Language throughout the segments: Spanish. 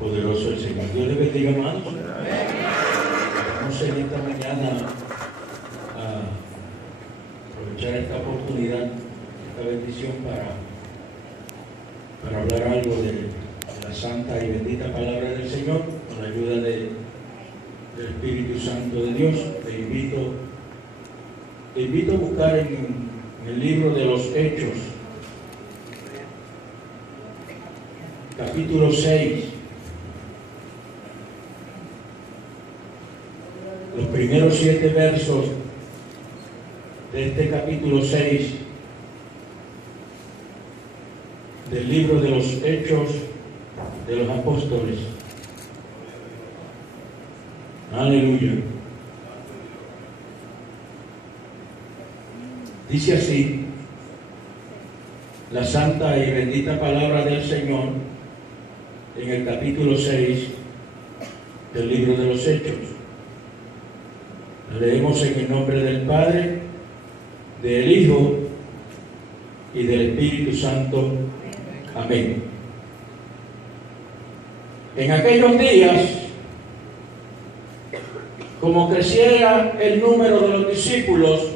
poderoso del Señor. Dios le bendiga, hermanos. Vamos en esta mañana a aprovechar esta oportunidad, esta bendición para hablar algo de la santa y bendita palabra del Señor, con la ayuda del Espíritu Santo de Dios. Te invito a buscar en el libro de los Hechos, capítulo 6, los primeros 7 versos de este capítulo 6 del libro de los Hechos de los Apóstoles. Aleluya. Dice así la santa y bendita palabra del Señor en el capítulo 6 del libro de los Hechos. Leemos en el nombre del Padre, del Hijo y del Espíritu Santo. Amén. En aquellos días, como creciera el número de los discípulos,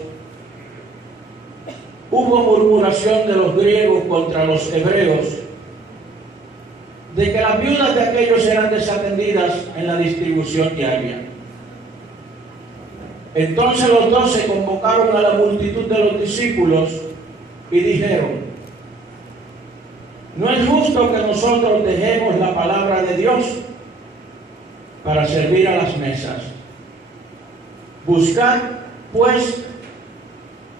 hubo murmuración de los griegos contra los hebreos, de que las viudas de aquellos eran desatendidas en la distribución diaria. Entonces los 12 convocaron a la multitud de los discípulos y dijeron: no es justo que nosotros dejemos la palabra de Dios para servir a las mesas. Buscad, pues,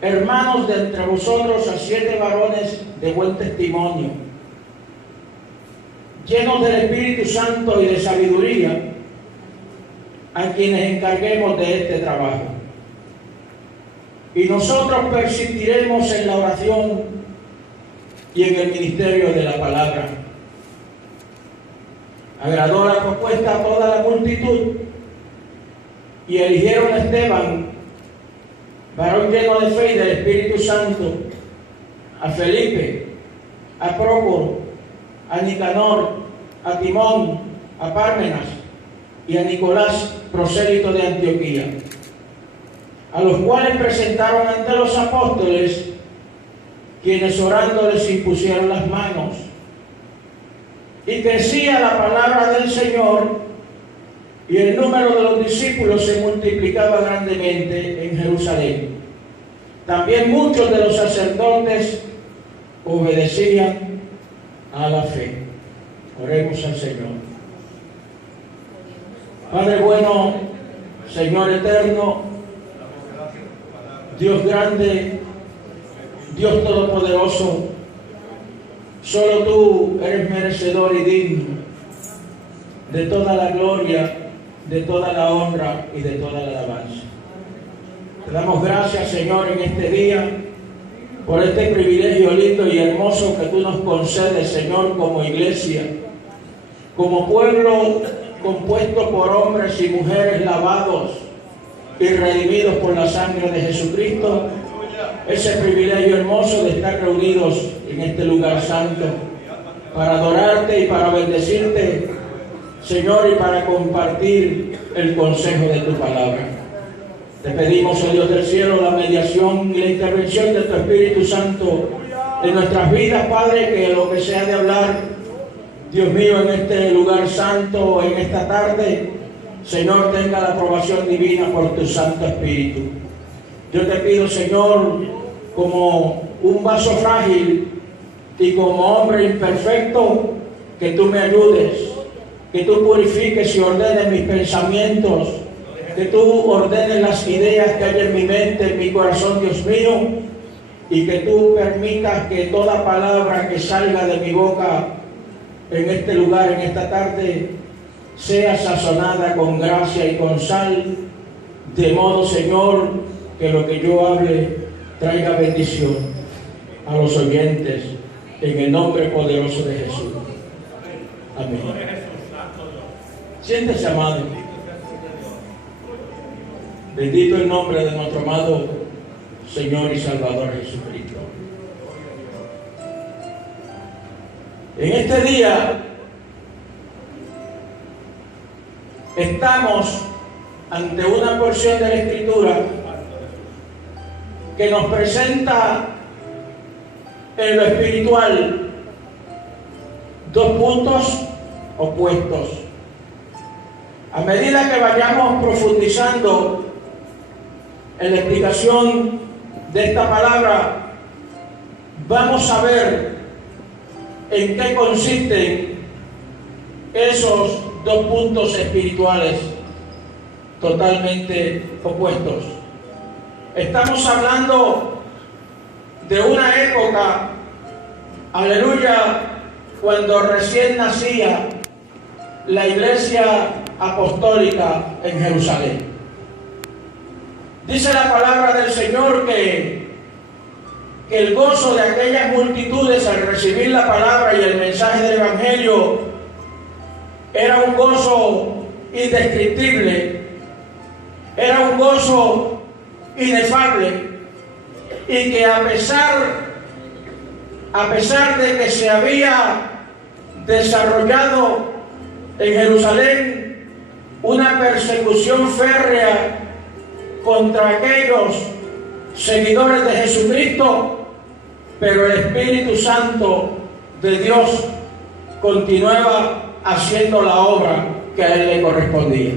hermanos, de entre vosotros a 7 varones de buen testimonio, llenos del Espíritu Santo y de sabiduría, a quienes encarguemos de este trabajo. Y nosotros persistiremos en la oración y en el ministerio de la palabra. Agradó la propuesta a toda la multitud y eligieron a Esteban, varón lleno de fe y del Espíritu Santo, a Felipe, a Prócoro, a Nicanor, a Timón, a Pármenas y a Nicolás, prosélito de Antioquía, a los cuales presentaron ante los apóstoles, quienes orando les impusieron las manos. Y crecía la palabra del Señor, y el número de los discípulos se multiplicaba grandemente en Jerusalén. También muchos de los sacerdotes obedecían a la fe. Oremos al Señor. Padre bueno, Señor eterno, Dios grande, Dios todopoderoso, solo tú eres merecedor y digno de toda la gloria, de toda la honra y de toda la alabanza. Te damos gracias, Señor, en este día por este privilegio lindo y hermoso que tú nos concedes, Señor, como iglesia, como pueblo compuesto por hombres y mujeres lavados y redimidos por la sangre de Jesucristo. Ese privilegio hermoso de estar reunidos en este lugar santo para adorarte y para bendecirte, Señor, y para compartir el consejo de tu palabra. Te pedimos, oh Dios del cielo, la mediación y la intervención de tu Espíritu Santo en nuestras vidas, Padre, que lo que se ha de hablar, Dios mío, en este lugar santo, en esta tarde, Señor, tenga la aprobación divina por tu Santo Espíritu. Yo te pido, Señor, como un vaso frágil y como hombre imperfecto, que tú me ayudes, que tú purifiques y ordenes mis pensamientos, que tú ordenes las ideas que hay en mi mente, en mi corazón, Dios mío, y que tú permitas que toda palabra que salga de mi boca en este lugar, en esta tarde, sea sazonada con gracia y con sal, de modo, Señor, que lo que yo hable traiga bendición a los oyentes, en el nombre poderoso de Jesús. Amén. Siéntese, amado. Bendito el nombre de nuestro amado Señor y Salvador Jesucristo. En este día Estamos ante una porción de la Escritura que nos presenta en lo espiritual dos puntos opuestos. A medida que vayamos profundizando en la explicación de esta palabra, vamos a ver en qué consisten esos dos puntos espirituales totalmente opuestos. Estamos hablando de una época, aleluya, cuando recién nacía la iglesia apostólica en Jerusalén. Dice la palabra del Señor que el gozo de aquellas multitudes al recibir la palabra y el mensaje del Evangelio era un gozo indescriptible, era un gozo inefable, y que a pesar de que se había desarrollado en Jerusalén una persecución férrea contra aquellos seguidores de Jesucristo, pero el Espíritu Santo de Dios continuaba haciendo la obra que a él le correspondía.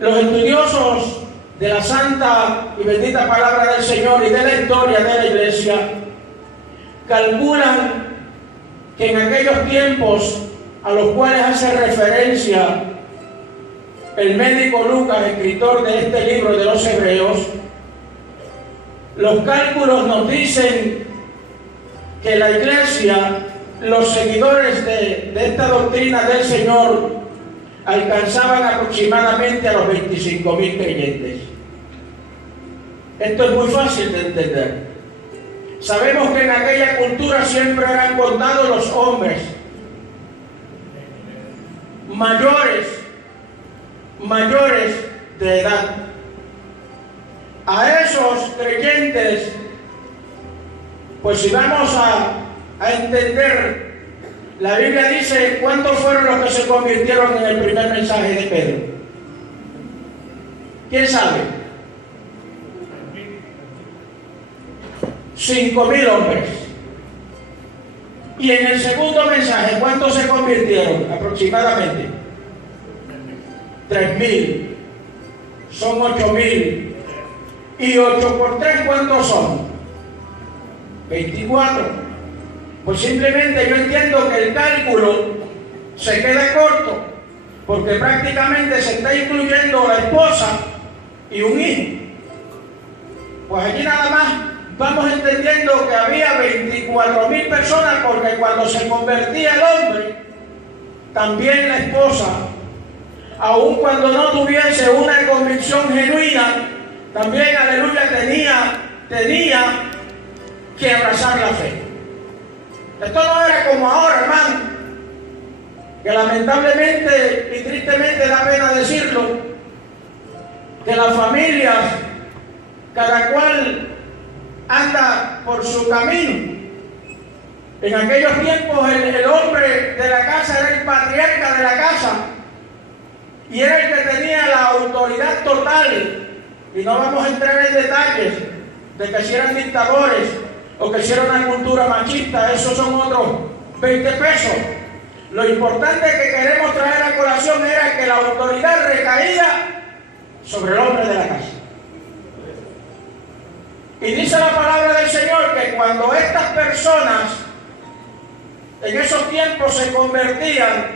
Los estudiosos de la santa y bendita palabra del Señor y de la historia de la iglesia calculan que en aquellos tiempos a los cuales hace referencia el médico Lucas, escritor de este libro de los Hebreos, los cálculos nos dicen que la iglesia, los seguidores de esta doctrina del Señor, alcanzaban aproximadamente a los 25,000 creyentes. Esto es muy fácil de entender. Sabemos que en aquella cultura siempre eran contados los hombres mayores de edad. A esos creyentes, pues si vamos a entender, la Biblia dice cuántos fueron los que se convirtieron en el primer mensaje de Pedro. ¿Quién sabe? 5,000 hombres. Y en el segundo mensaje, ¿cuántos se convirtieron? Aproximadamente 3,000. Son 8,000. ¿Y 8 por 3 cuántos son? 24. Pues simplemente yo entiendo que el cálculo se queda corto, porque prácticamente se está incluyendo la esposa y un hijo. Pues aquí nada más vamos entendiendo que había 24,000 personas, porque cuando se convertía el hombre, también la esposa, aun cuando no tuviese una convicción genuina, también, aleluya, tenía que abrazar la fe. Esto no era como ahora, hermano, que lamentablemente y tristemente da pena decirlo, que las familias, cada cual anda por su camino. En aquellos tiempos el hombre de la casa era el patriarca de la casa y era el que tenía la autoridad total. Y no vamos a entrar en detalles de que si eran dictadores o que si era una cultura machista, esos son otros 20 pesos. Lo importante que queremos traer a colación era que la autoridad recaía sobre el hombre de la casa. Y dice la palabra del Señor que cuando estas personas en esos tiempos se convertían,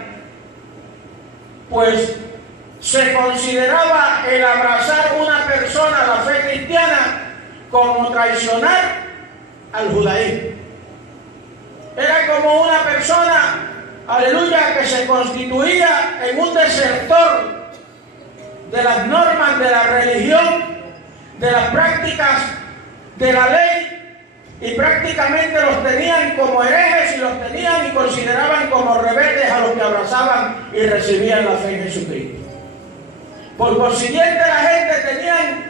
pues se consideraba el abrazar una persona, la fe cristiana, como traicionar al judaísmo. Era como una persona, aleluya, que se constituía en un desertor de las normas de la religión, de las prácticas de la ley, y prácticamente los tenían como herejes y los tenían y consideraban como rebeldes a los que abrazaban y recibían la fe en Jesucristo. Por consiguiente, la gente tenían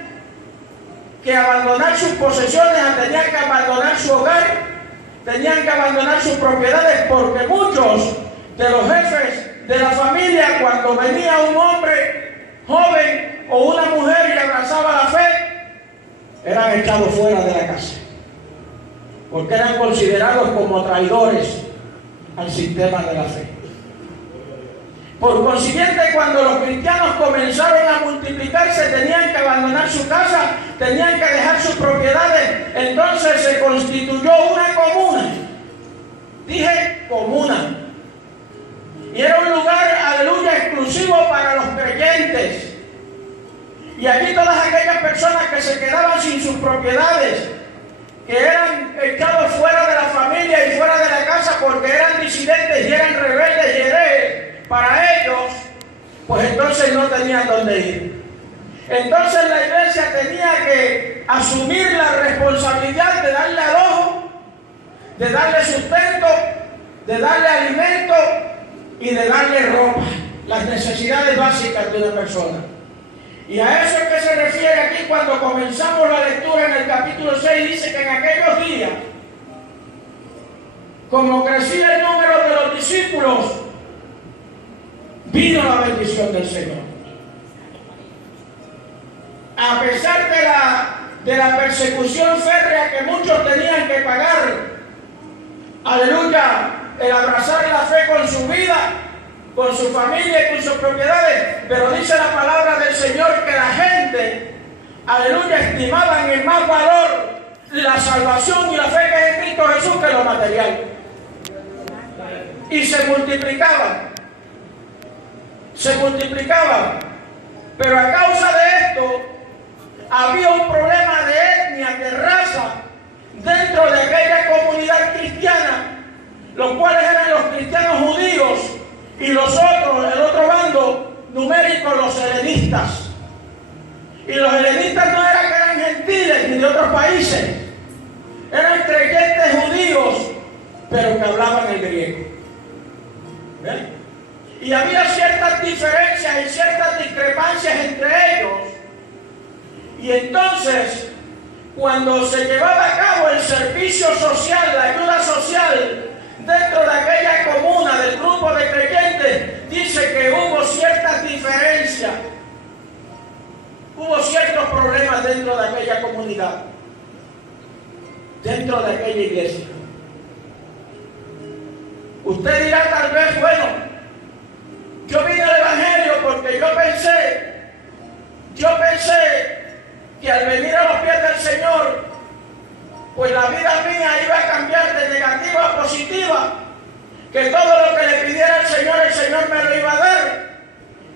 que abandonar sus posesiones, tenían que abandonar su hogar, tenían que abandonar sus propiedades, porque muchos de los jefes de la familia, cuando venía un hombre joven o una mujer y abrazaba la fe, eran echados fuera de la casa, porque eran considerados como traidores al sistema de la fe. Por consiguiente, cuando los cristianos comenzaron a multiplicarse, tenían que abandonar su casa, tenían que dejar sus propiedades. Entonces se constituyó una comuna. Dije comuna. Y era un lugar, aleluya, exclusivo para los creyentes. Y allí todas aquellas personas que se quedaban sin sus propiedades, que eran echados fuera de la familia y fuera de la casa porque eran disidentes y eran rebeldes y herejes para ellos, pues entonces no tenían dónde ir. Entonces la iglesia tenía que asumir la responsabilidad de darle alojo, de darle sustento, de darle alimento y de darle ropa, las necesidades básicas de una persona. Y a eso es que se refiere aquí cuando comenzamos la lectura en el capítulo 6. Dice que en aquellos días, como crecía el número de los discípulos, vino la bendición del Señor. A pesar de la persecución férrea que muchos tenían que pagar, aleluya, el abrazar la fe con su vida, con su familia y con sus propiedades, pero dice la palabra del Señor que la gente, aleluya, estimaba en más valor la salvación y la fe que es en Cristo Jesús que lo material. Y se multiplicaban. Se multiplicaban. Pero a causa de esto, había un problema de etnia, de raza, dentro de aquella comunidad cristiana, los cuales eran los cristianos judíos y los otros, el otro bando numérico, los helenistas. Y los helenistas no eran que eran gentiles ni de otros países, eran creyentes judíos, pero que hablaban el griego. ¿Ven? Y había ciertas diferencias y ciertas discrepancias entre ellos. Y entonces, cuando se llevaba a cabo el servicio social, la ayuda social, dentro de aquella comuna, del grupo de creyentes, dice que hubo ciertas diferencias, hubo ciertos problemas dentro de aquella comunidad, dentro de aquella iglesia. Usted dirá tal vez, bueno, yo vine al Evangelio porque yo pensé que al venir a los pies del Señor, pues la vida mía iba a cambiar de negativa a positiva, que todo lo que le pidiera al Señor, el Señor me lo iba a dar,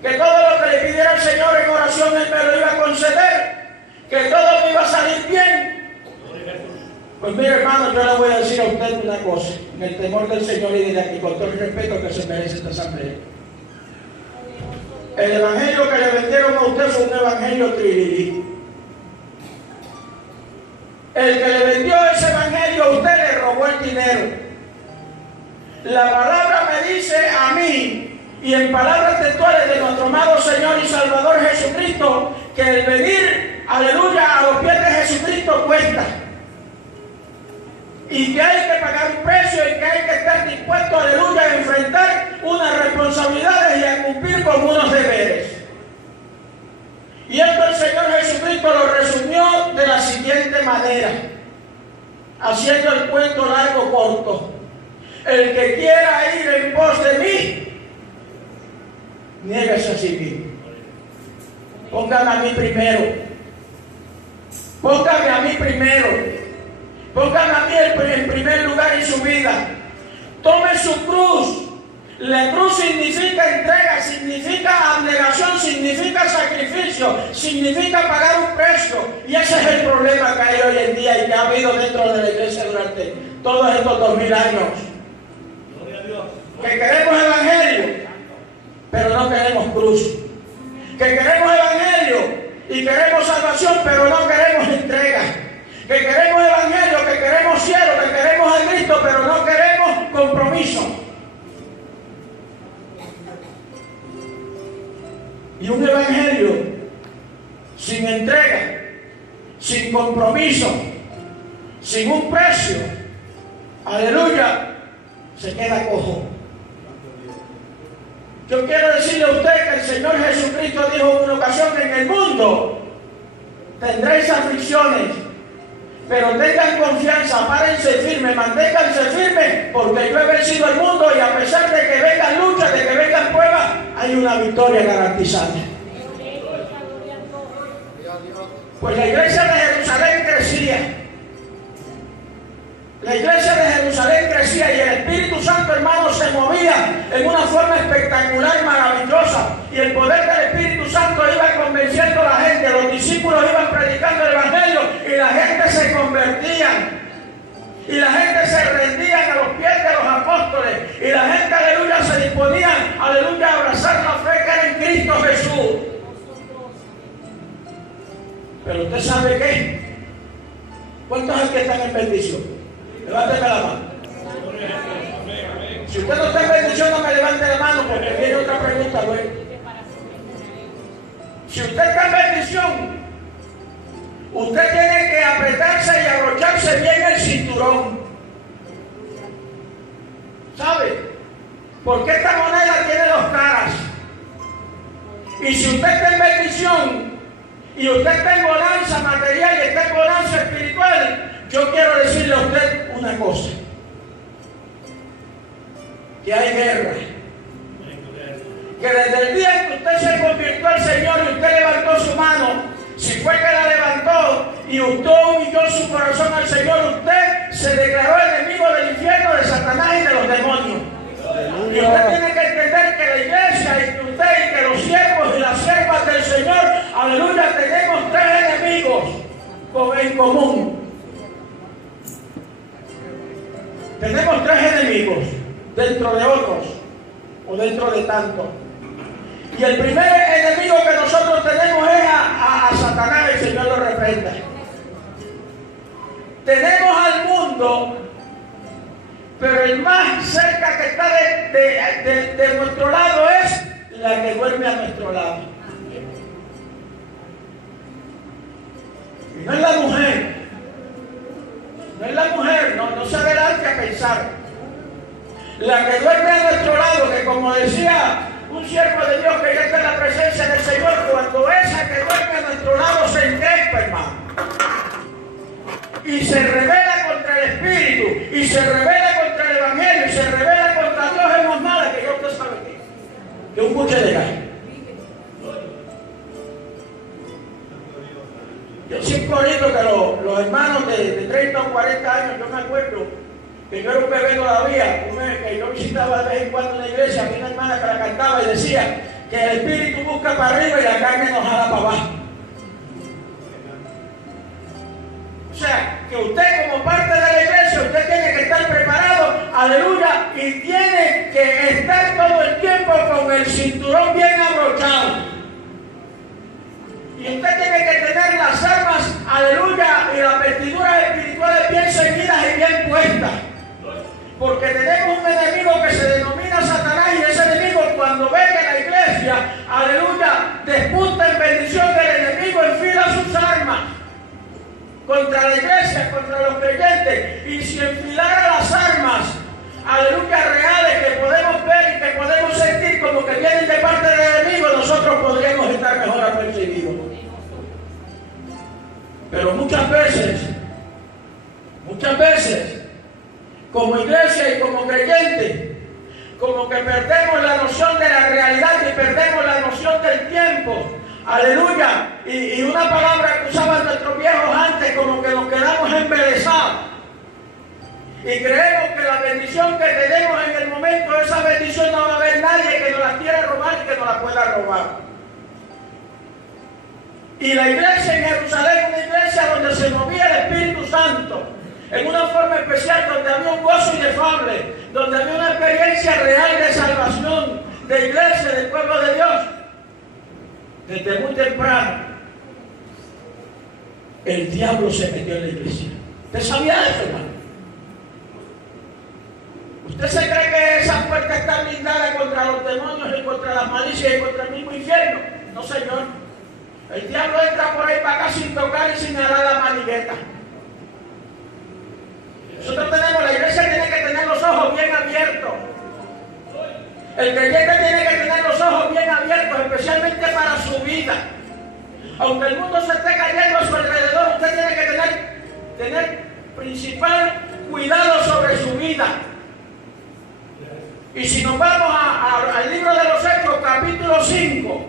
que todo lo que le pidiera al Señor en oración, Él me lo iba a conceder, que todo me iba a salir bien. Pues mire, hermano, yo le voy a decir a usted una cosa, en el temor del Señor y desde aquí, con todo el respeto que se merece esta asamblea. El evangelio que le vendieron a usted fue un evangelio trililí. El que le vendió ese evangelio a usted le robó el dinero. La palabra me dice a mí, y en palabras textuales de nuestro amado Señor y Salvador Jesucristo, que el venir, aleluya, a los pies de Jesucristo cuesta. Y que hay que pagar un precio y que hay que estar dispuesto, aleluya, a enfrentar unas responsabilidades y a cumplir con unos deberes. Y esto el Señor Jesucristo lo resumió de la siguiente manera, haciendo el cuento largo corto. El que quiera ir en pos de mí, niéguese a sí mismo. Póngame a mí primero. Póngame a mí primero. Póngame a mí en primer lugar en su vida. Tome su cruz. La cruz significa entrega, significa abnegación, significa sacrificio, significa pagar un precio. Y ese es el problema que hay hoy en día y que ha habido dentro de la iglesia durante todos estos 2000 años. Que queremos evangelio, pero no queremos cruz. Que queremos evangelio y queremos salvación, pero no queremos entrega. Que queremos evangelio, que queremos cielo, que queremos a Cristo, pero no queremos compromiso. Y un evangelio sin entrega, sin compromiso, sin un precio, aleluya, se queda cojo. Yo quiero decirle a usted que el Señor Jesucristo dijo en una ocasión que en el mundo tendréis aflicciones, pero tengan confianza, párense firmes, manténganse firmes, porque yo he vencido el mundo y a pesar de que vengan luchas, de que vengan pruebas, hay una victoria garantizada. Pues la iglesia de Jerusalén crecía. La iglesia de Jerusalén crecía y el Espíritu Santo, hermanos, se movía en una forma espectacular y maravillosa. Y el poder del Espíritu Santo iba convenciendo a la gente. Los discípulos iban predicando el Evangelio y la gente se convertía. Y la gente se rendía a los pies de los apóstoles. Y la gente, aleluya, se disponía, aleluya, a abrazar la fe que era en Cristo Jesús. Pero usted sabe qué. ¿Cuántos aquí están en bendición? Levánteme la mano. Si usted no está en bendición, no me levante la mano porque viene otra pregunta luego. Si usted está en bendición, usted tiene que apretarse y abrocharse bien el cinturón. ¿Sabe? Porque esta moneda tiene dos caras. Y si usted está en bendición y usted está en bonanza material y está en bonanza espiritual, yo quiero decirle a usted una cosa, que hay guerra, que desde el día en que usted se convirtió al Señor y usted levantó su mano, si fue que la levantó y usted humilló su corazón al Señor, usted se declaró enemigo del infierno, de Satanás y de los demonios. Y usted tiene que entender que la iglesia y que usted y que los siervos y las siervas del Señor, aleluya, tenemos tres enemigos en común. Tenemos tres enemigos dentro de otros o dentro de tantos. Y el primer enemigo que nosotros tenemos es a Satanás, el Señor lo reprenda. Tenemos al mundo, pero el más cerca que está de nuestro lado es la que duerme a nuestro lado. Y no es la mujer. No es la mujer, no se adelante a pensar. La que duerme a nuestro lado, que como decía un siervo de Dios que ya está en la presencia del Señor, cuando esa que duerme a nuestro lado se encrespa, hermano, y se revela contra el Espíritu, y se revela contra el Evangelio, y se revela contra Dios, es más mala que yo, usted sabe que un buche de gas. Yo siempre he oído que los hermanos de 30 o 40 años, yo me acuerdo que yo era un bebé todavía, que yo visitaba de vez en cuando en la iglesia, había una hermana que la cantaba y decía que el espíritu busca para arriba y la carne nos jala para abajo. O sea, que usted como parte de la iglesia, usted tiene que estar preparado, aleluya, y tiene que estar todo el tiempo con el cinturón bien abrochado. Y usted tiene que tener las armas, aleluya, y las vestiduras espirituales bien ceñidas y bien puestas. Porque tenemos un enemigo que se denomina Satanás, y ese enemigo, cuando ve que la iglesia, aleluya, despunta en bendición del enemigo, enfila sus armas contra la iglesia, contra los creyentes. Y si enfilara las armas, aleluya, reales, que podemos ver y que podemos sentir como que vienen de parte del enemigo, nosotros podríamos estar mejor apercibidos. Pero muchas veces, como iglesia y como creyentes, como que perdemos la noción de la realidad y perdemos la noción del tiempo. Aleluya. Y una palabra que usaban nuestros viejos antes, como que nos quedamos embelesados. Y creemos que la bendición que tenemos en el momento, esa bendición no va a haber nadie que nos la quiera robar y que nos la pueda robar. Y la iglesia en Jerusalén, una iglesia donde se movía el Espíritu Santo, en una forma especial, donde había un gozo inefable, donde había una experiencia real de salvación, de iglesia, del pueblo de Dios. Desde muy temprano, el diablo se metió en la iglesia. ¿Usted sabía eso, hermano? ¿Usted se cree que esa puerta está blindada contra los demonios y contra las malicias y contra el mismo infierno? No, señor. El diablo entra por ahí para acá sin tocar y sin alar la manigueta. Nosotros tenemos, la iglesia tiene que tener los ojos bien abiertos. El creyente tiene que tener ojos bien abiertos, especialmente para su vida. Aunque el mundo se esté cayendo a su alrededor, usted tiene que tener principal cuidado sobre su vida. Y si nos vamos al libro de los Hechos, capítulo 5,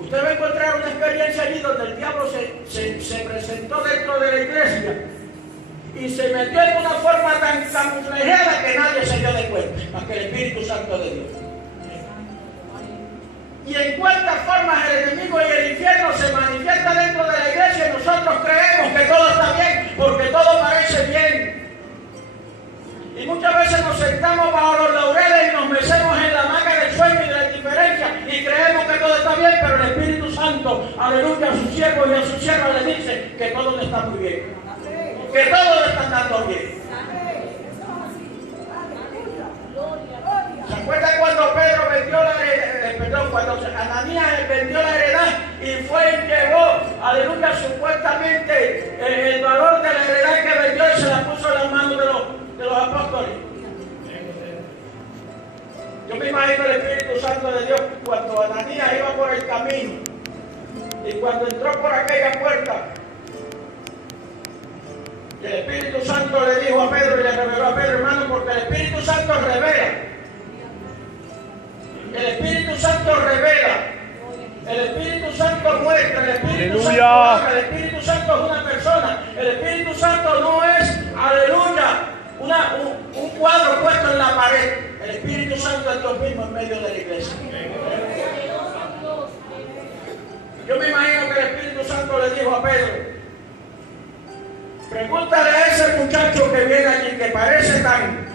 usted va a encontrar una experiencia allí donde el diablo se presentó dentro de la iglesia y se metió en una forma tan camuflajeada que nadie se dio de cuenta, más que el Espíritu Santo de Dios. Y en cuántas formas el enemigo y el infierno se manifiesta dentro de la iglesia y nosotros creemos que todo está bien porque todo parece bien. Y muchas veces nos sentamos bajo los laureles y nos mecemos en la hamaca del sueño y de la indiferencia y creemos que todo está bien, pero el Espíritu Santo, aleluya, a sus siervos y a sus siervas le dice que todo no está muy bien, que todo le está andando bien. ¿Se acuerdan cuando Pedro vendió la heredad? Cuando Ananías vendió la heredad y fue y llevó, aleluya, supuestamente el valor de la heredad que vendió y se la puso en las manos de los apóstoles. Yo me imagino el Espíritu Santo de Dios cuando Ananías iba por el camino y cuando entró por aquella puerta, el Espíritu Santo le dijo a Pedro y le reveló a Pedro, hermano, porque el Espíritu Santo revela. El Espíritu Santo revela, el Espíritu Santo muestra, el Espíritu Santo habla, el Espíritu Santo es una persona, el Espíritu Santo no es, aleluya, un cuadro puesto en la pared. El Espíritu Santo es Dios mismo en medio de la iglesia. Yo me imagino que el Espíritu Santo le dijo a Pedro, pregúntale a ese muchacho que viene allí, que parece tan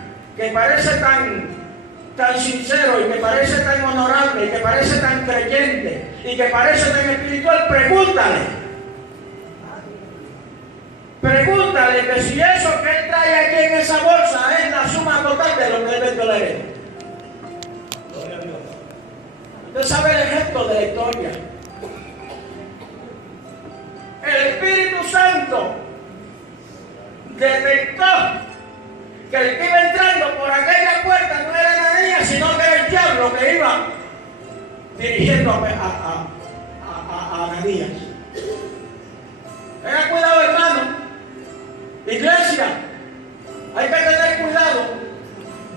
sincero y que parece tan honorable y que parece tan creyente y que parece tan espiritual, pregúntale que si eso que él trae aquí en esa bolsa es la suma total de lo que él vendió la heredad. Usted sabe el ejemplo de la historia. El Espíritu Santo detectó que el que iba entrando por aquella puerta no era Ananías, sino que era el diablo que iba dirigiendo a Ananías. Tengan cuidado, hermano. Iglesia, hay que tener cuidado.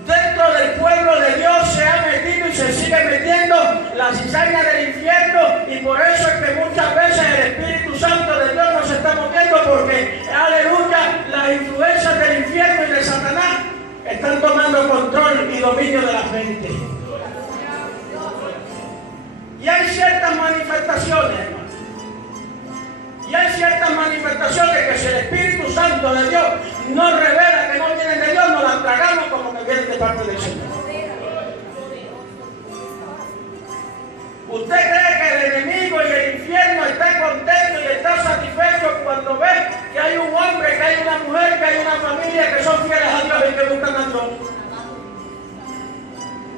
Dentro del pueblo de Dios se ha metido y se sigue metiendo la cizaña del infierno, y por eso es que muchas veces el Espíritu Santo de Dios no se está moviendo, porque, aleluya, las influencias del infierno y de Satanás están tomando control y dominio de la gente. Y hay ciertas manifestaciones, hermano. Y hay ciertas manifestaciones que si el Espíritu Santo de Dios no revela que no vienen de Dios, nos las tragamos como que vienen de parte del Señor. ¿Usted cree que el enemigo y el infierno está contento y está satisfecho cuando ve que hay un hombre, que hay una mujer, que hay una familia que son fieles a Dios y que buscan a Dios?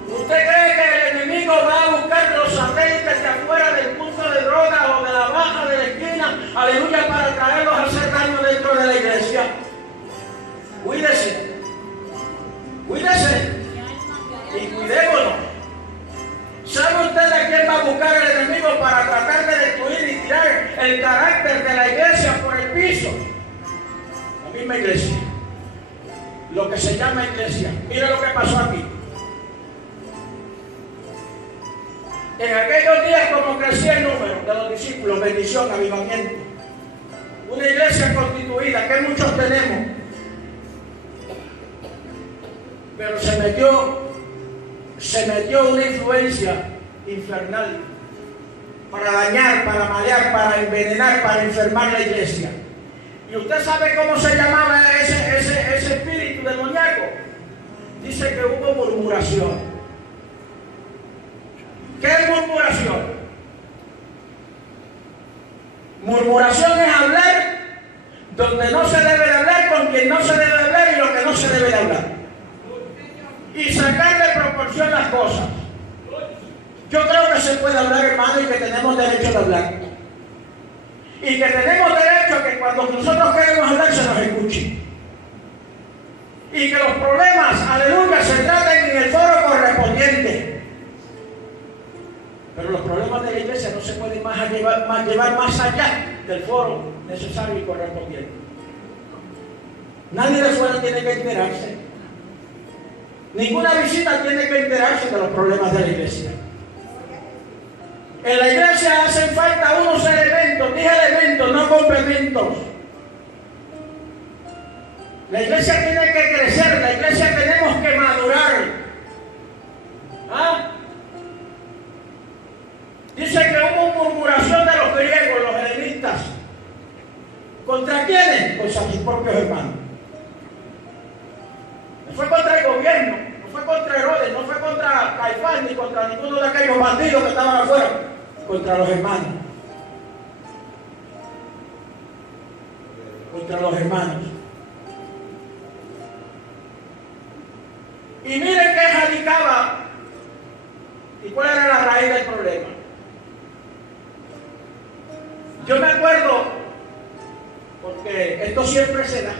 ¿Usted cree que el enemigo va a buscar los satélites de afuera del punto de droga o de la baja de la esquina, aleluya, para traerlos a hacer daño dentro de la iglesia? Cuídese, cuídese y cuidémonos. ¿Sabe usted a quién va a buscar el enemigo para tratar de destruir y tirar el carácter de la iglesia por el piso? La misma iglesia, lo que se llama iglesia. Mire lo que pasó aquí. En aquellos días, como crecía el número de los discípulos, bendición, avivamiento, una iglesia constituida que muchos tenemos, pero se metió una influencia infernal para dañar, para malear, para envenenar, para enfermar la iglesia. ¿Y usted sabe cómo se llamaba ese espíritu demoníaco? Dice que hubo murmuración. ¿Qué es murmuración? Murmuración es hablar donde no se debe de hablar, con quien no se debe de hablar y lo que no se debe de hablar. Y sacar de proporción las cosas. Yo creo que se puede hablar, hermano, y que tenemos derecho de hablar. Y que tenemos derecho a que cuando nosotros queremos hablar se nos escuche. Y y que los problemas, aleluya, se traten en el foro correspondiente. Pero los problemas de la iglesia no se pueden llevar más allá del foro necesario y correspondiente. Nadie de fuera tiene que enterarse. Ninguna visita tiene que enterarse de los problemas de la iglesia. En la iglesia hacen falta unos elementos, dije elementos, no complementos. La iglesia tiene que crecer, la iglesia tenemos que madurar. ¿Ah? Dice que hubo murmuración de los griegos, los helenistas. ¿Contra quiénes? Contra sus propios hermanos. No fue contra el gobierno, no fue contra Herodes, no fue contra Caifás, ni contra ninguno de aquellos bandidos que estaban afuera, contra los hermanos. Contra los hermanos. Y miren qué radicaba y cuál era la raíz del problema. Yo me acuerdo, porque esto siempre se da.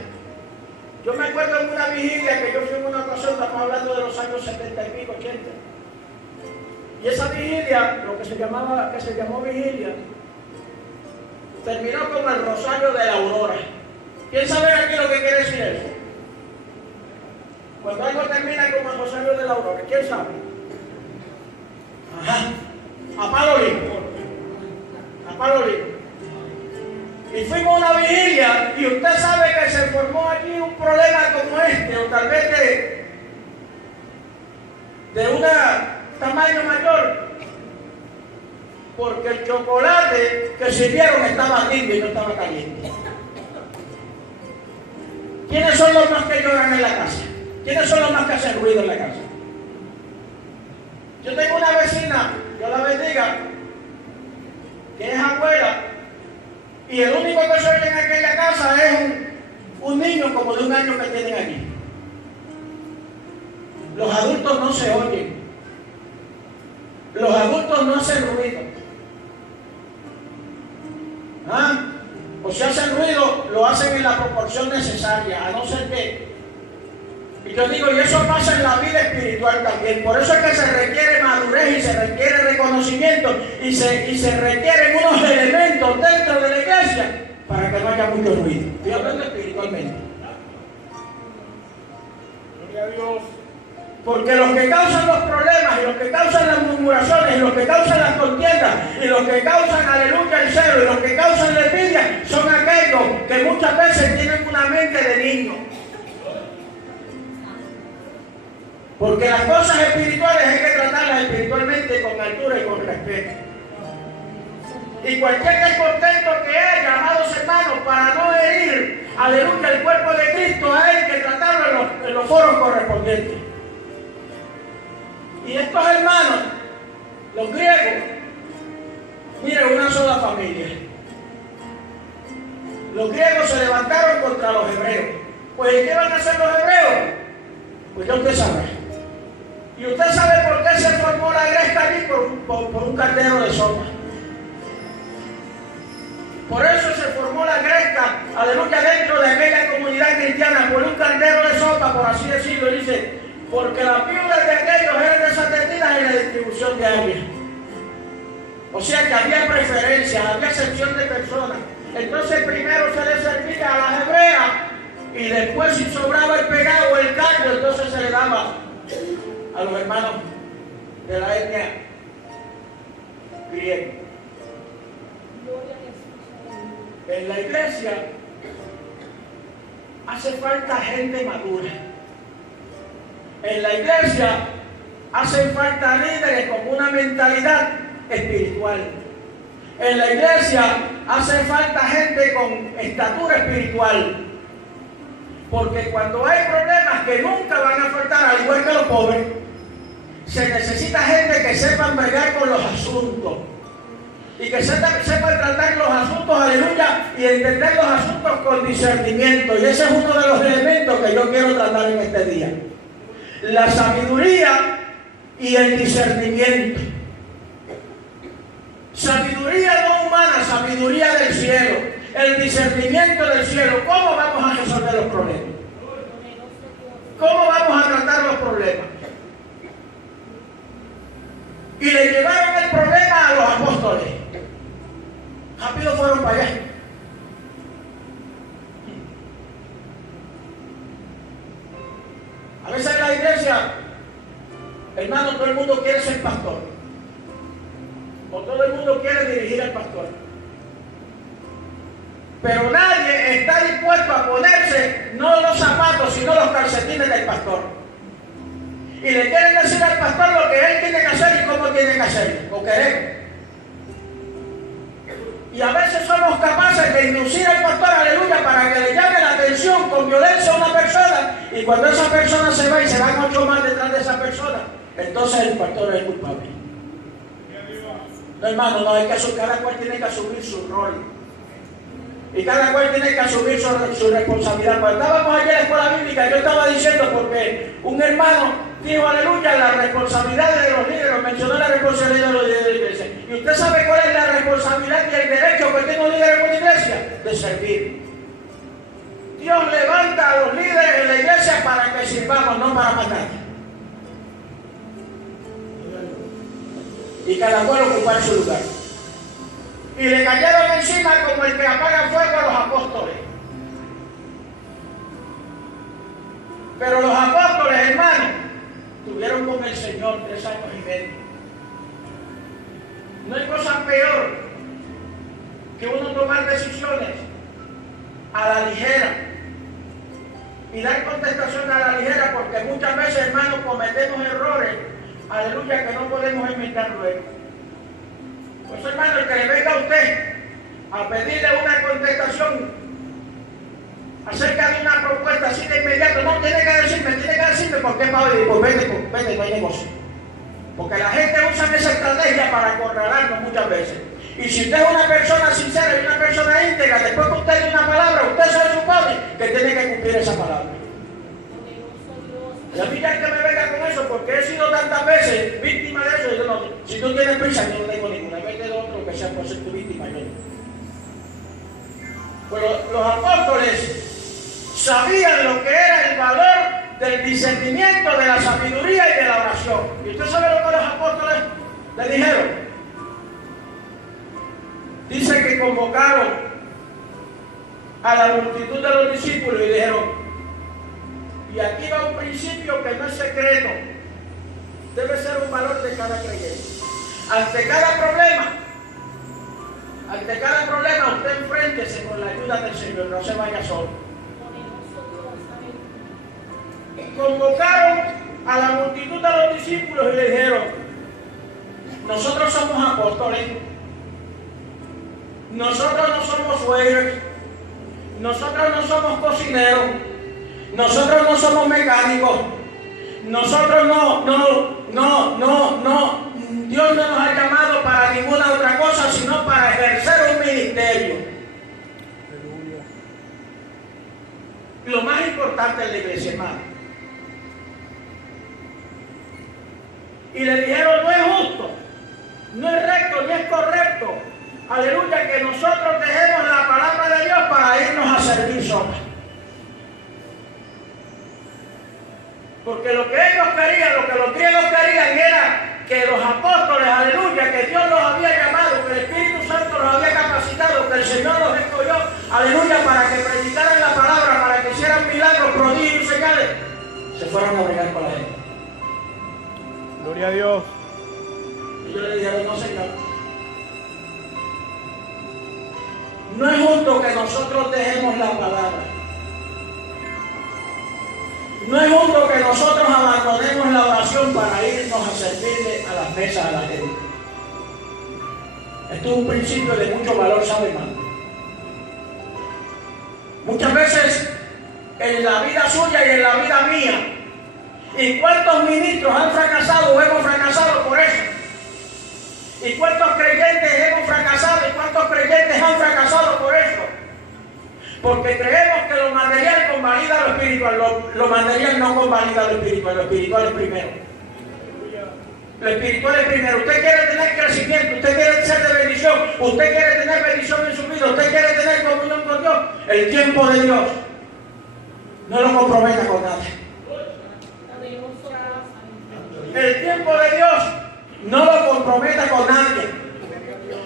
Yo me acuerdo en una vigilia que yo fui en una ocasión, estamos hablando de los años 70 y pico, 80. Y esa vigilia, lo que se llamó vigilia, terminó con el Rosario de la Aurora. ¿Quién sabe aquí lo que quiere decir eso? Cuando algo termina con el Rosario de la Aurora, ¿quién sabe? Ajá, a palo limpio. A palo limpio. Y fuimos a una vigilia y usted sabe que se formó aquí un problema como este, o tal vez de un tamaño mayor, porque el chocolate que sirvieron estaba tibio y no estaba caliente. ¿Quiénes son los más que lloran en la casa? ¿Quiénes son los más que hacen ruido en la casa? Yo tengo una vecina, Dios la bendiga, que es abuela, y el único que se oye en aquella casa es un niño como de 1 año que tienen aquí. Los adultos no se oyen. Los adultos no hacen ruido. ¿Ah? O si hacen ruido, lo hacen en la proporción necesaria, a no ser que... Y yo digo, y eso pasa en la vida espiritual también. Por eso es que se requiere madurez y se requiere reconocimiento y se requieren unos elementos dentro de la iglesia para que no haya mucho ruido. Estoy hablando espiritualmente. Gloria a Dios. Porque los que causan los problemas y los que causan las murmuraciones y los que causan las contiendas y los que causan, aleluya, el celo y los que causan la envidia son aquellos que muchas veces tienen una mente de niño. Porque las cosas espirituales hay que tratarlas espiritualmente con altura y con respeto. Y cualquier descontento que haya, amados hermanos, para no herir, aleluya, el cuerpo de Cristo, hay que tratarlo en los foros correspondientes. Y estos hermanos, los griegos, miren, una sola familia. Los griegos se levantaron contra los hebreos. Pues, ¿qué van a hacer los hebreos? Pues ya usted sabe. Y usted sabe por qué se formó la gresca allí, por un caldero de sopa. Por eso se formó la gresca, aleluya, dentro de aquella comunidad cristiana, por un caldero de sopa, por así decirlo. Dice, porque las viudas de aquellos eran desatendidas en la distribución diaria. O sea que había preferencias, había excepción de personas. Entonces primero se le servía a las hebreas y después si sobraba el pegado o el caldo, entonces se le daba a los hermanos de la etnia griega. En la iglesia hace falta gente madura. En la iglesia hacen falta líderes con una mentalidad espiritual. En la iglesia hace falta gente con estatura espiritual. Porque cuando hay problemas que nunca van a faltar, al igual que los pobres, se necesita gente que sepan bregar con los asuntos. Y que sepan tratar los asuntos, aleluya, y entender los asuntos con discernimiento. Y ese es uno de los elementos que yo quiero tratar en este día. La sabiduría y el discernimiento. Sabiduría no humana, sabiduría del cielo. El discernimiento del cielo. ¿Cómo vamos a resolver los problemas? problema. Y le llevaron el problema a los apóstoles. Rápido fueron para allá. A veces en la iglesia, hermano, todo el mundo quiere ser pastor. O todo el mundo quiere dirigir al pastor. Pero nadie está dispuesto a ponerse no los zapatos, sino los calcetines del pastor. Y le quieren decir al pastor lo que él tiene que hacer y cómo tiene que hacerlo. O queremos. Y a veces somos capaces de inducir al pastor, aleluya, para que le llame la atención con violencia a una persona. Y cuando esa persona se va y se van 8 más detrás de esa persona, entonces el pastor es culpable. No, hermano, no, hay que cada cual tiene que asumir su rol. Y cada cual tiene que asumir su responsabilidad. Cuando estábamos allí en la escuela bíblica, yo estaba diciendo, porque un hermano dijo, aleluya, la responsabilidad de los líderes, mencionó la responsabilidad de los líderes de la iglesia. ¿Y usted sabe cuál es la responsabilidad y el derecho que tiene un líder en una iglesia? De servir. Dios levanta a los líderes en la iglesia para que sirvamos, no para matar. Y cada cual ocupar su lugar. Y le cayeron encima como el que apaga fuego a los apóstoles. Pero los apóstoles, hermanos, estuvieron con el Señor 3 años y medio. No hay cosa peor que uno tomar decisiones a la ligera y dar contestación a la ligera, porque muchas veces, hermanos, cometemos errores, aleluya, que no podemos enmendar luego. Pues, hermano, el que le venga a usted a pedirle una contestación acerca de una propuesta así de inmediato, no tiene que decirme por qué va a ir, pues vete, no hay negocio. Porque la gente usa esa estrategia para acorralarnos muchas veces. Y si usted es una persona sincera y una persona íntegra, después que usted dice una palabra, usted se supone que tiene que cumplir esa palabra. Y a mí ya que me venga con eso, porque he sido tantas veces víctima de eso, y yo no, si tú tienes prisa, yo no tengo ninguna. Vete de otro que sea por ser tu víctima. Yo. Pero los apóstoles sabían lo que era el valor del discernimiento, de la sabiduría y de la oración. ¿Y usted sabe lo que los apóstoles le dijeron? Dice que convocaron a la multitud de los discípulos y dijeron, y aquí va un principio que no es secreto, debe ser un valor de cada creyente. Ante cada problema usted enfréntese con la ayuda del Señor, no se vaya solo. Y convocaron a la multitud de los discípulos y le dijeron, nosotros somos apóstoles, nosotros no somos waiters, nosotros no somos cocineros, nosotros no somos mecánicos, nosotros Dios no nos ha llamado para ninguna otra cosa, sino para ejercer un ministerio. Lo más importante en la iglesia, hermano. Y le dijeron, no es justo, no es recto, ni es correcto, aleluya, que nosotros dejemos la palabra de Dios para irnos a servir solos. Porque lo que ellos querían, lo que los griegos querían era que los apóstoles, aleluya, que Dios los había llamado, que el Espíritu Santo los había capacitado, que el Señor los escogió, aleluya, para que predicaran la palabra, para que hicieran milagros, prodigios y señales, se fueron a bregar con la gente. Gloria a Dios. Y yo le dije, no, Señor, no es justo que nosotros dejemos la palabra. No es justo que nosotros abandonemos la oración para irnos a servirle a las mesas a la gente. Esto es un principio de mucho valor, ¿sabe, hermano? Muchas veces en la vida suya y en la vida mía, ¿y cuántos ministros han fracasado o hemos fracasado por eso? ¿Y cuántos creyentes hemos fracasado y cuántos creyentes han fracasado por eso? Porque creemos que lo material convalida lo espiritual, lo material no convalida lo espiritual es primero. Lo espiritual es primero. Usted quiere tener crecimiento, usted quiere ser de bendición, usted quiere tener bendición en su vida, usted quiere tener comunión con Dios. El tiempo de Dios no lo comprometa con nada. tiempo de Dios no lo comprometa con nadie.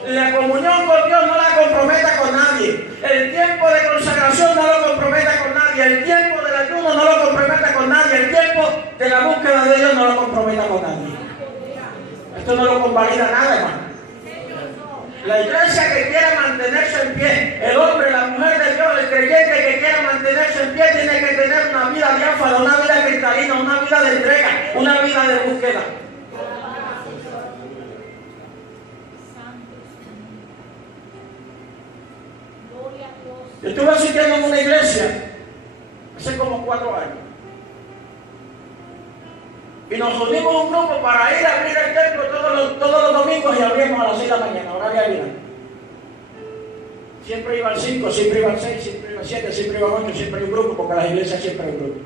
La comunión con Dios no la comprometa con nadie. El tiempo de consagración no lo comprometa con nadie. El tiempo del ayuno no lo comprometa con nadie. El tiempo de la búsqueda de Dios no lo comprometa con nadie. Esto no lo convalida nada, hermano. La iglesia que quiera mantenerse en pie, el hombre, la mujer de Dios, el creyente que quiera mantenerse en pie, tiene que tener una vida diáfana, una vida cristalina, una vida de entrega, una vida de búsqueda. Yo estuve asistiendo en una iglesia hace como 4 años. Y nos unimos un grupo para ir a abrir el templo todos los domingos y abrimos a las 6 de la mañana, horario de vida. Siempre iban 5, siempre iban 6, siempre iban 7, siempre iban 8, siempre hay un grupo, porque las iglesias siempre hay un grupo.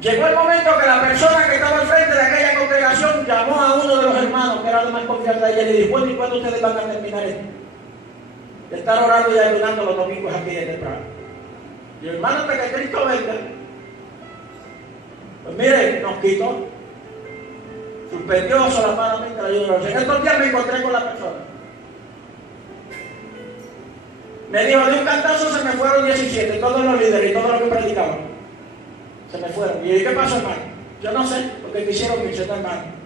Llegó el momento que la persona que estaba al frente de aquella congregación llamó a uno de los hermanos, que era de más confianza, y le dijo: bueno, ¿y cuándo ustedes van a terminar esto? De estar orando y ayunando los domingos aquí de temprano. Y hermano, hasta que Cristo venga. Pues mire, nos quitó, suspendió solapadamente la ayuda. En estos días me encontré con la persona. Me dijo: de un cantazo se me fueron 17, todos los líderes y todos los que predicaban. Se me fueron. ¿Y qué pasó, hermano? Yo no sé, porque quisieron que hiciera, hermano.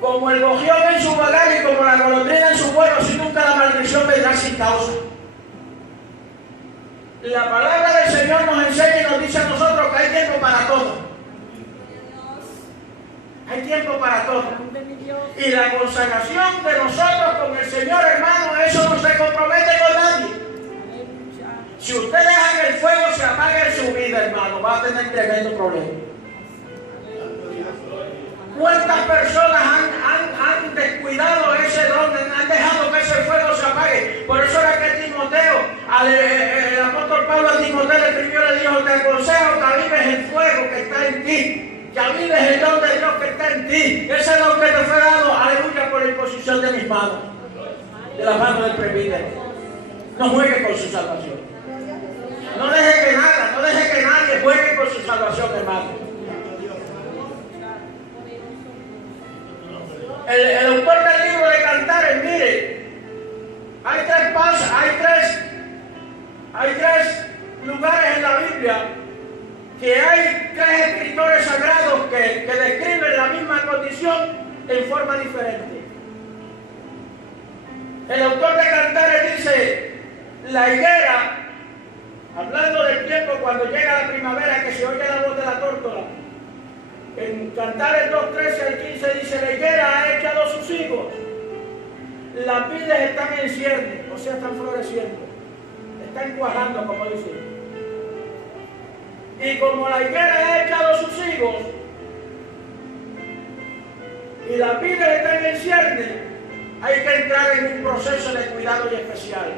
Como el gojión en su bagaje y como la golondrina en su vuelo, si nunca la maldición vendrá sin causa. La palabra del Señor nos enseña y nos dice a nosotros que hay tiempo para todo. Hay tiempo para todo. Y la consagración de nosotros con el Señor, hermano, eso no se compromete con nadie. Si usted deja que el fuego se apague en su vida, hermano, va a tener tremendo problema. ¿Cuántas personas han descuidado ese don, han dejado que ese fuego se apague? Por eso era que Timoteo, el apóstol Pablo a Timoteo le escribió, le dijo: te aconsejo que avives el fuego que está en ti, que avives el don de Dios que está en ti, ese don que te fue dado, aleluya, por la imposición de mis manos, de las manos del presbítero. No juegue con su salvación. No deje que nadie juegue con su salvación, hermano. El autor del libro de Cantares, mire, hay tres lugares en la Biblia que hay 3 escritores sagrados que describen la misma condición en forma diferente. El autor de Cantares dice: la higuera, hablando del tiempo cuando llega la primavera, que se oye la voz de la tórtola. En Cantares 2:13 al 15 dice: la higuera ha echado sus higos, las vides están en cierne, o sea, están floreciendo, están cuajando, como dice. Y como la higuera ha echado sus higos y las vides están en cierne, hay que entrar en un proceso de cuidado y especial.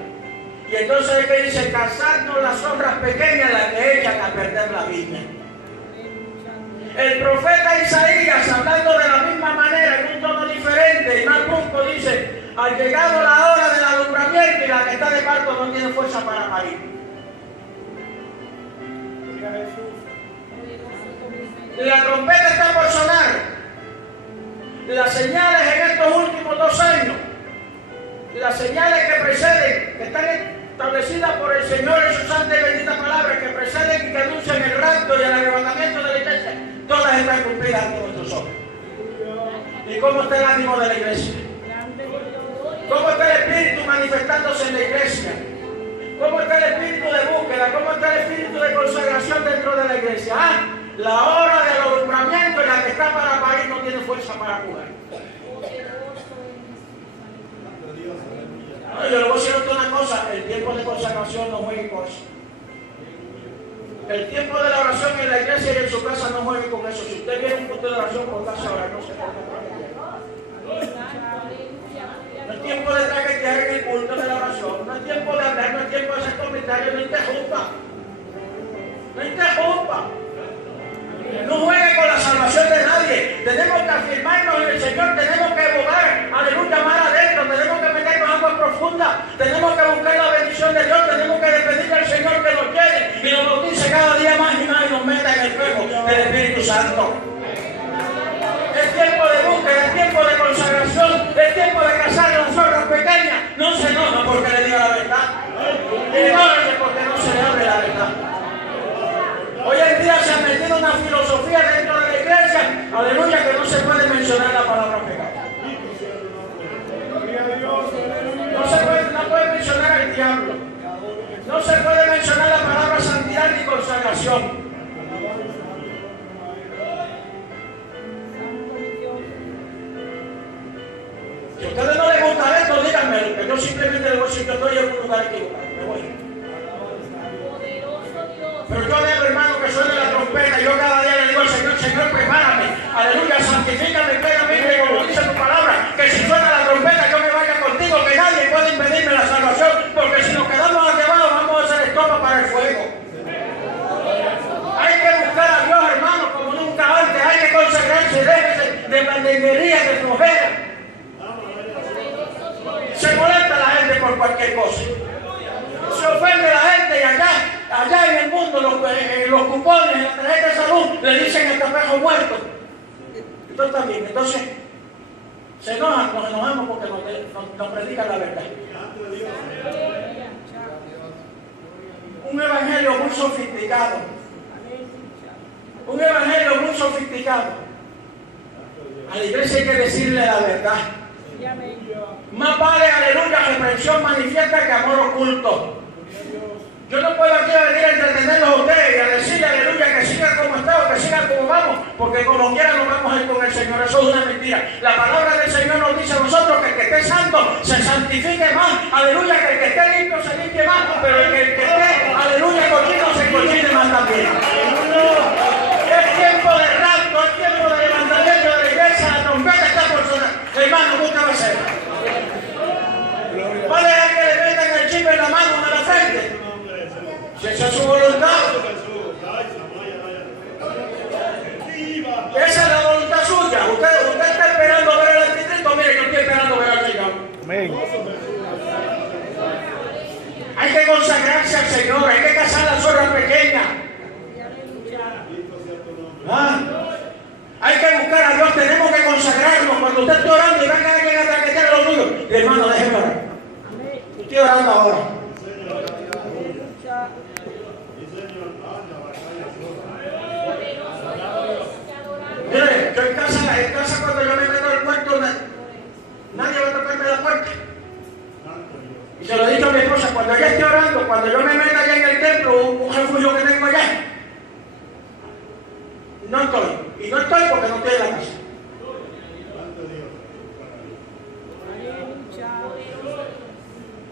Y entonces hay que dice: cazadnos las sombras pequeñas, las que echan a perder la viña. El profeta Isaías, hablando de la misma manera, en un tono diferente y más brusco, dice: ha llegado la hora del alumbramiento y la que está de parto no tiene fuerza para parir. La trompeta está por sonar. Las señales en estos últimos 2 años, las señales que preceden, que están establecidas por el Señor en su santa y bendita palabra, que preceden y que anuncian el rapto y el arrebatamiento de la iglesia, todas están cumplidas ante nuestros ojos. ¿Y cómo está el ánimo de la iglesia? ¿Cómo está el espíritu manifestándose en la iglesia? ¿Cómo está el espíritu de búsqueda? ¿Cómo está el espíritu de consagración dentro de la iglesia? La hora del alumbramiento y la que está para parir no tiene fuerza para jugar. Yo le voy a decir una cosa: el tiempo de consagración no juegue con eso. El tiempo de la oración en la iglesia y en su casa no juegue con eso. Si usted viene a un punto de oración, póngase a orar, no se ponga. No es tiempo de traquetear en el culto de la oración, no es tiempo de hablar, no es tiempo de hacer comentarios, no interrumpa. No interrumpa. No juegue con la salvación de nadie. Tenemos que afirmarnos en el Señor, tenemos que bogar, aleluya, mar adentro, tenemos que meternos en aguas profundas, tenemos que buscar la bendición de Dios, tenemos que despedirle al Señor que nos llene y nos bautice cada día más y más y nos meta en el fuego del Espíritu Santo. Es tiempo Es tiempo de cazar las zorras pequeñas. No se enoja porque le diga la verdad. Ignórese porque no se le hable la verdad. Hoy en día se ha metido una filosofía dentro de la iglesia, aleluya, que no se puede mencionar la palabra pecado. No puede mencionar al diablo. No se puede mencionar la palabra santidad ni consagración. Si a ustedes no les gusta esto, díganmelo, que yo simplemente les voy a decir que estoy en un lugar equivocado. Me voy. Pero yo debo, hermano, que suene la trompeta. Yo cada día le digo al Señor, Señor, prepárame. Aleluya, santifícame plenamente, como dice tu palabra. Que si suena la trompeta, yo me vaya contigo. Que nadie puede impedirme la salvación. Porque si nos quedamos aquí abajo, vamos a hacer estopa para el fuego. Hay que buscar a Dios, hermano, como nunca antes. Hay que consagrarse, déjese de mandenguería, de flojera. Se molesta la gente por cualquier cosa. Se ofende la gente y allá en el mundo los cupones, en la tarjeta de salud, le dicen hasta pejo muerto. Entonces también, entonces se enojan, nos enojamos porque nos predican la verdad. Un evangelio muy sofisticado. Un evangelio muy sofisticado. A la iglesia hay que decirle la verdad. Más vale, aleluya, reprensión manifiesta que amor oculto. Yo no puedo aquí venir a entretenerlos a ustedes y a decirle, aleluya, que sigan como están o que sigan como vamos, porque como quiera nos vamos a ir con el Señor. Eso es una mentira. La palabra del Señor nos dice a nosotros que el que esté santo se santifique más. Aleluya, que el que esté limpio se limpie más, pero el que esté, aleluya, cochino se cochine más también. Es tiempo de rapto, es tiempo de levantamiento de la iglesia, la trompeta está por sonar. Hermano, nunca va a ser. ¿Va a dejar que le metan el chip en la mano o en la frente? Si esa es su voluntad. Esa es la voluntad suya. Usted está esperando ver el anticristo. Mire, yo estoy esperando ver al Señor. Amén. Hay que consagrarse al Señor. Hay que cazar la zorra pequeña. Hay que buscar a Dios. Tenemos que consagrarnos. Cuando usted esté orando y va a quedar alguien a traquetear los tuyos, hermano, déjeme orar. Estoy orando ahora. Mire, yo en casa cuando yo me meto al cuarto, nadie va a tocarme la puerta. Y se lo he dicho a mi esposa, cuando ella esté orando, cuando yo me meta allá en el templo, un refugio que tengo allá, no estoy. Y no estoy porque no estoy en la casa.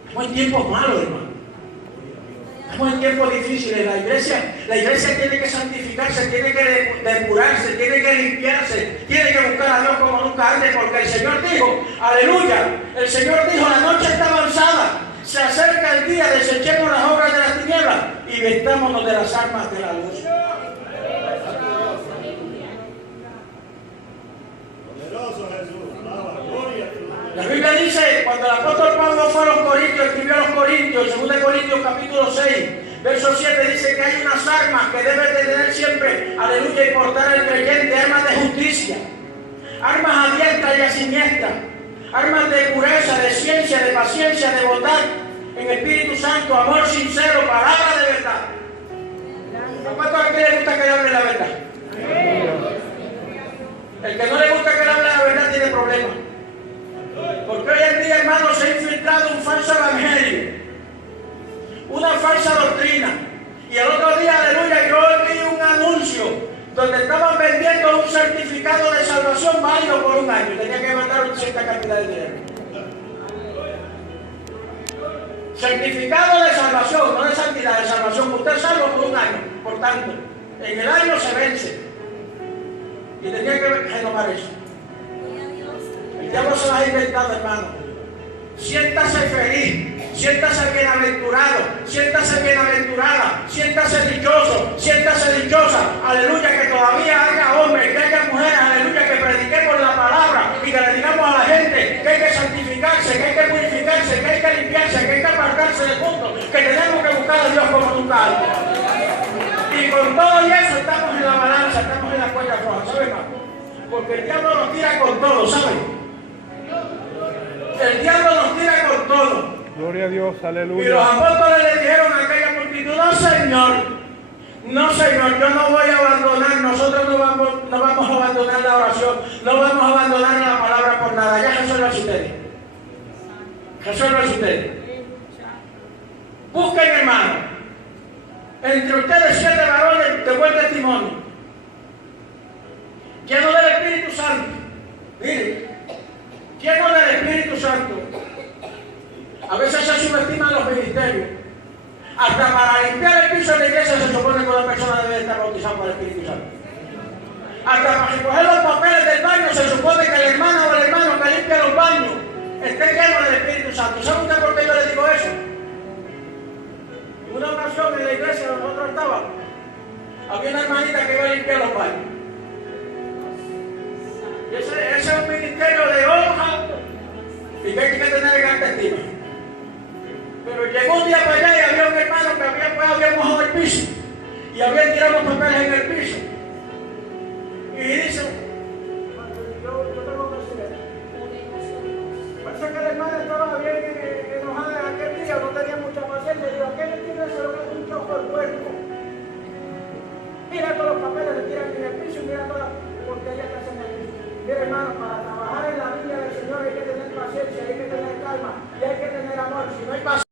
Estamos en tiempos malos, hermano. Estamos en tiempos difíciles. La iglesia tiene que santificarse, tiene que depurarse, tiene que limpiarse, tiene que buscar a Dios como nunca antes, porque el Señor dijo, aleluya, el Señor dijo, la noche está avanzada, se acerca el día, desechemos las obras de las tinieblas y vestámonos de las armas de la luz. La Biblia dice, cuando el apóstol Pablo fue a los Corintios, escribió a los Corintios, 2 Corintios capítulo 6, verso 7, dice que hay unas armas que debe de tener siempre, aleluya, y portar el creyente, armas de justicia, armas abiertas y asiniestras, armas de pureza, de ciencia, de paciencia, de bondad, en Espíritu Santo, amor sincero, palabra de verdad. ¿A cuántos aquí le gusta que le hable la verdad? El que no le gusta que le hable la verdad tiene problemas. Porque hoy en día, hermano, se ha infiltrado un falso evangelio, una falsa doctrina. Y el otro día, aleluya, yo vi un anuncio donde estaban vendiendo un certificado de salvación válido por un año. Tenía que mandar una cierta cantidad de dinero. Certificado de salvación, no de santidad, de salvación. Usted es salvo por un año. Por tanto, en el año se vence. Y tenía que renovar eso. El diablo se las ha inventado, hermano. Siéntase feliz, siéntase bienaventurado, siéntase bienaventurada, siéntase dichoso, siéntase dichosa. Aleluya, que todavía haya hombres, que haya mujeres, aleluya, que prediquemos la palabra y que le digamos a la gente que hay que santificarse, que hay que purificarse, que hay que limpiarse, que hay que apartarse del mundo, que tenemos que buscar a Dios como nunca antes. Y con todo eso estamos en la balanza, estamos en la cuerda floja, ¿sabe, hermano? Porque el diablo nos tira con todo, ¿sabe? El diablo nos tira con todo. Gloria a Dios, Y los aleluya. apóstoles le dijeron a aquella multitud, no Señor, no Señor, yo no voy a abandonar, nosotros no vamos a abandonar la oración, no vamos a abandonar la palabra por nada, ya Jesús lo hace ustedes. Jesús lo hace ustedes. Busquen, hermano, entre ustedes 7 varones de buen testimonio, llenos del Espíritu Santo. Miren, llenos del Espíritu Santo. A veces se subestiman los ministerios. Hasta para limpiar el piso de la iglesia se supone que una persona debe estar bautizada por el Espíritu Santo. Hasta para recoger los papeles del baño se supone que el hermano o el hermano que limpia los baños esté lleno del Espíritu Santo. ¿Sabe usted por qué yo le digo eso? Una ocasión en la iglesia donde nosotros estábamos, había una hermanita que iba a limpiar los baños. Y ese es un ministerio de hoja y que hay que tener gran estima. Pero llegó un día para allá y había un hermano que había mojado el piso y había tirado los papeles en el piso. Y dice, yo tengo que decir esto. Parece que la hermana estaba bien enojada en aquel día, no tenía mucha paciencia. Y digo, ¿a qué le tiene eso? Lo que es un trozo del cuerpo. Mira todos los papeles, le tiran en el piso y mira todas las porquerías que hacen en el piso. Mira, hermano, para trabajar en la viña del Señor hay que tener paciencia, hay que tener calma y hay que tener amor. Si no hay paciencia,